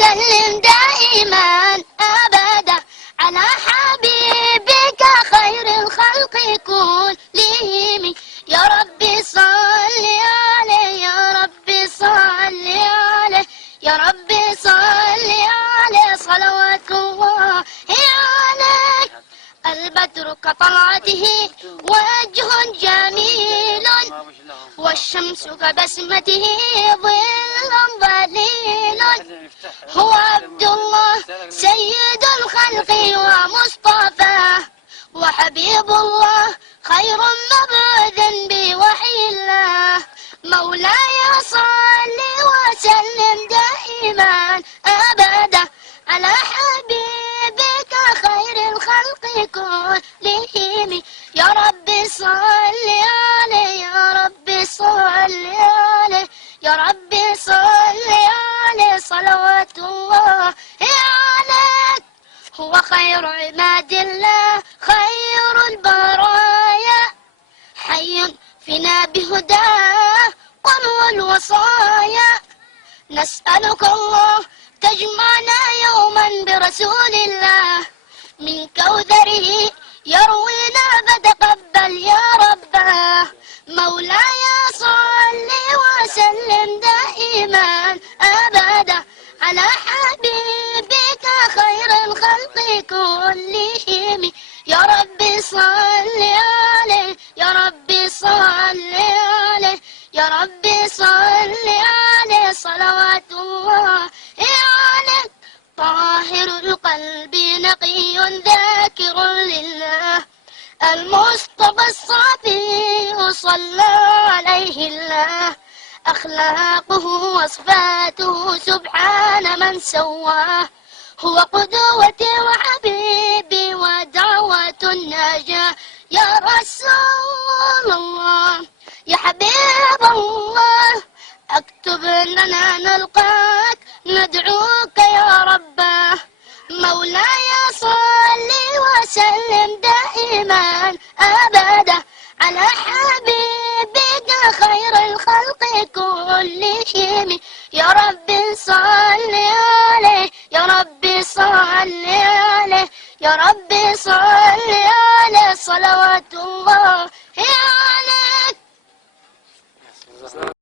وسلم دائما أبدا على حبيبك خير الخلق كلهم. يا ربي صل عليه يا ربي صل عليه يا ربي صل عليه صلوات الله عليه. البدر كطلعته وجه جميل والشمس كبسمته ظل ظليل. هو عبد الله سيد الخلق ومصطفاه وحبيب الله خير مبعوث بوحي الله. مولاي صل وسلم دائما أبدا على حبيبك خير الخلق كلهم. يا ربي صل عليه يا ربي صل عليه يا ربي صل عليه صلوات الله عليك. هو خير عباد الله خير البرايا حي فينا بهداه قنو الوصايا. نسألك الله تجمعنا يوما برسول الله من كوثره يروينا فتقبل يا رباه. مولاي صل وسلم دائما أبدا على حبيبك خير الخلق كلهم. يا ربي صل عليه يا ربي صل عليه يا ربي صل عليه صلوات الله عليه. طاهر القلب نقي ذاكر لله المصطفى الصافي صلى عليه الله. أخلاقه وصفاته سبحان من سواه. هو قدوتي وحبيبي ودعوة النجاة. يا رسول الله يا حبيب الله اكتب لنا نلقاك ندعوك يا رباه. مولاي صل وسلم